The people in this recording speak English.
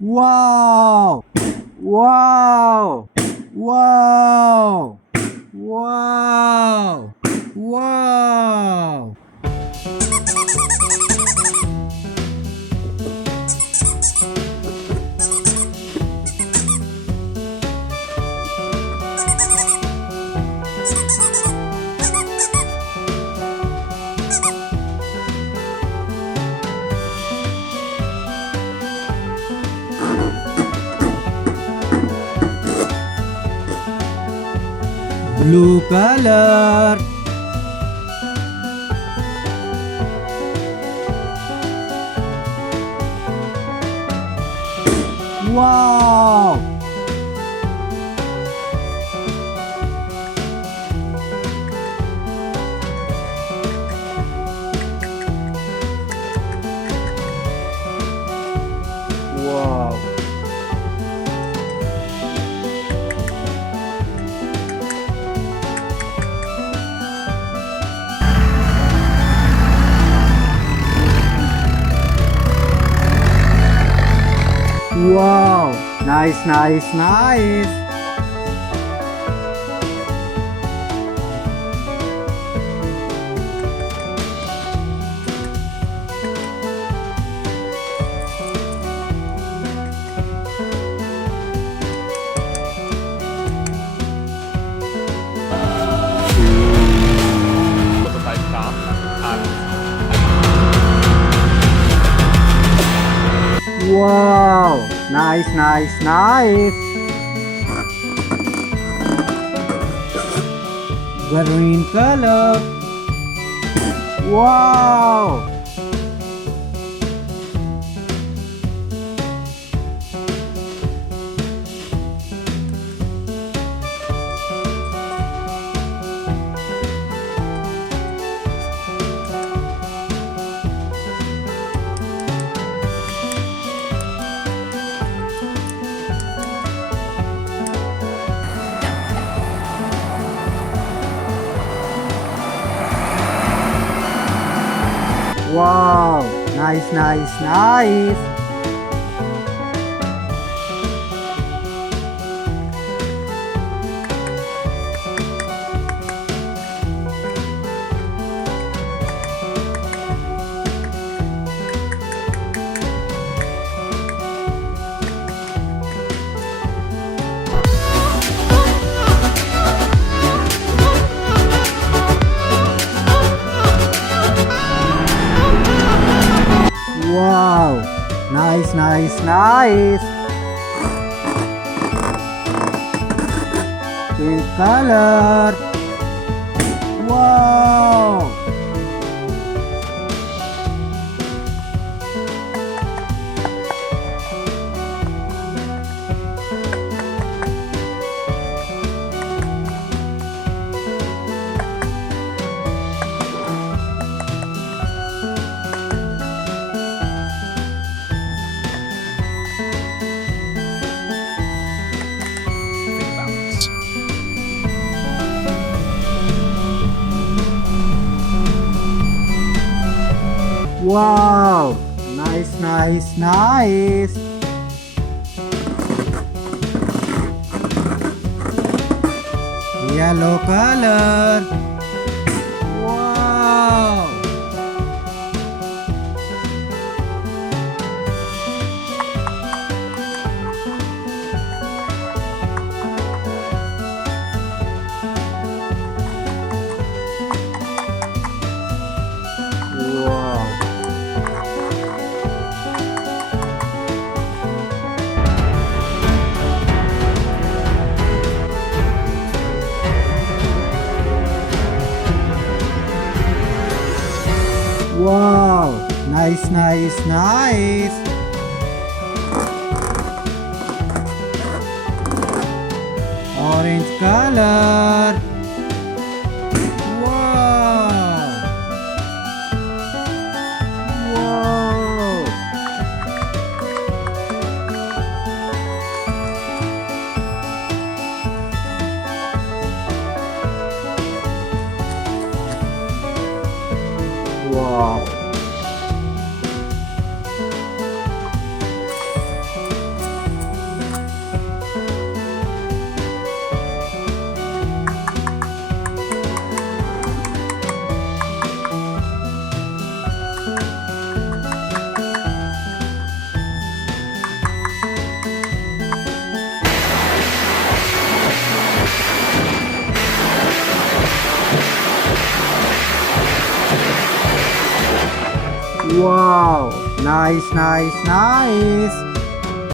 Wow! Wow! Wow! Wow! Wow! Blue color. Wow! Wow! Wow! Nice, nice, nice! prototype car and Wow! Nice, nice, nice! Green color! Wow! Wow! Nice, nice, nice! Wow! Nice, nice, nice! Pink color! Wow! fit balance. Wow! Nice, nice, nice! Yellow color! Wow! Wow! Wow! Nice, nice, nice! Orange color! Wow! Wow! Wow! Wow! Nice, nice, nice!